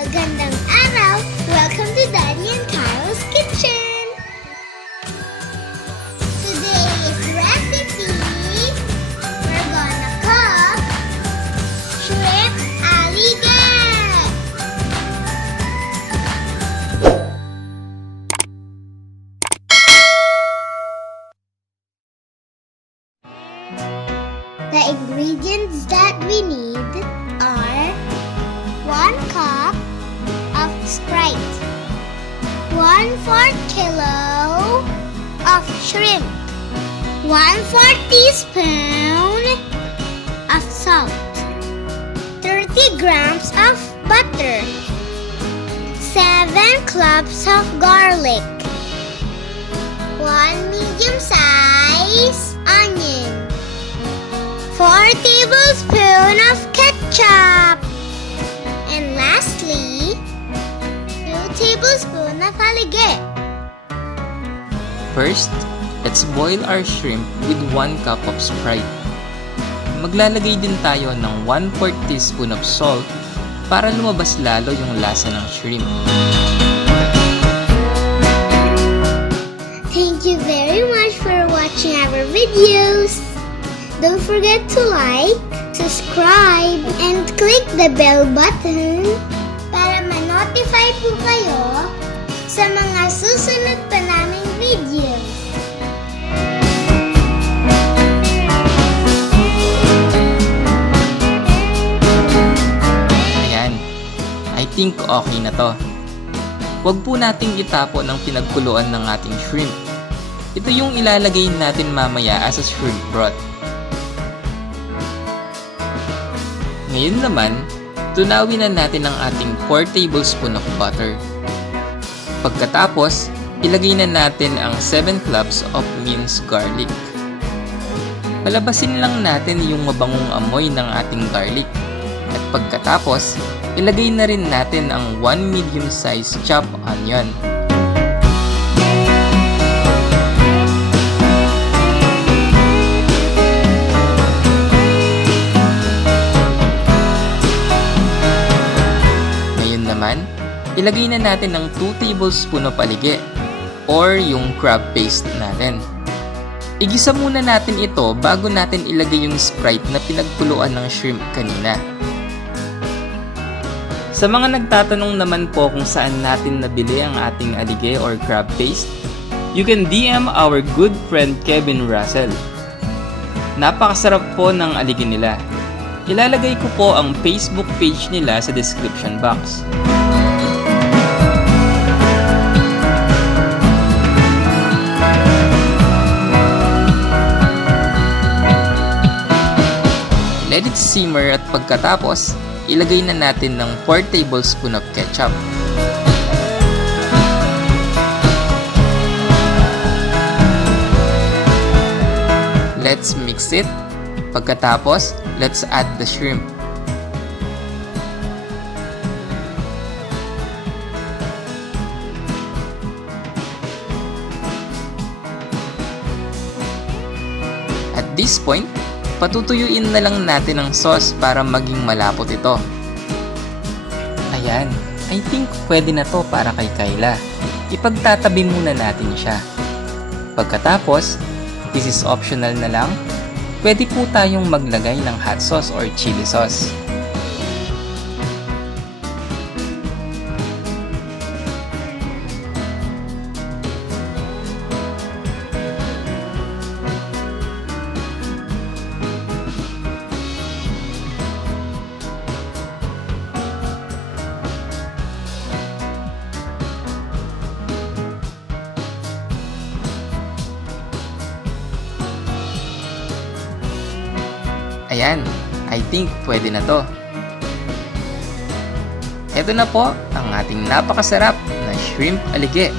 Magandang araw! Welcome to Danny and Carol's Kitchen! Today's recipe, we're gonna cook shrimp aligue! The ingredients that we need are 1 cup of sprite, 1/4 kilo of shrimp, 1/4 teaspoon of salt, 30 grams of butter, 7 cloves of garlic, 1 medium-sized onion, 4 tablespoons of ketchup, and lastly, 2 tablespoons of alige. First, let's boil our shrimp with 1 cup of sprite. Maglalagay din tayo ng 1/4 teaspoon of salt para lumabas lalo yung lasa ng shrimp. Thank you very much for watching our videos. Don't forget to like, subscribe, and click the bell button para ma-notify po kayo sa mga susunod pa naming videos. Ayan, I think okay na to. Huwag po nating itapo ng pinagkuluan ng ating shrimp. Ito yung ilalagay natin mamaya as a shrimp broth. Ngayon naman, tunawin na natin ang ating 4 tablespoon of butter. Pagkatapos, ilagay na natin ang 7 cloves of minced garlic. Palabasin lang natin yung mabangong amoy ng ating garlic. At pagkatapos, ilagay na rin natin ang 1 medium-sized chopped onion. Ilagay na natin ng 2 tablespoon of alige or yung crab paste natin. Igisa muna natin ito bago natin ilagay yung sprite na pinagkuluan ng shrimp kanina. Sa mga nagtatanong naman po kung saan natin nabili ang ating alige or crab paste, you can DM our good friend Kevin Russel. Napakasarap po ng alige nila. Ilalagay ko po ang Facebook page nila sa description box. Let it simmer at pagkatapos, ilagay na natin ng 4 tablespoon of ketchup. Let's mix it. Pagkatapos, let's add the shrimp. At this point, patutuyuin na lang natin ang sauce para maging malapot ito. Ayan, I think pwede na to para kay Kayla. Ipagtatabi muna natin siya. Pagkatapos, this is optional na lang, pwede po tayong maglagay ng hot sauce or chili sauce. Ayan, I think pwede na to. Ito na po ang ating napakasarap na shrimp alige.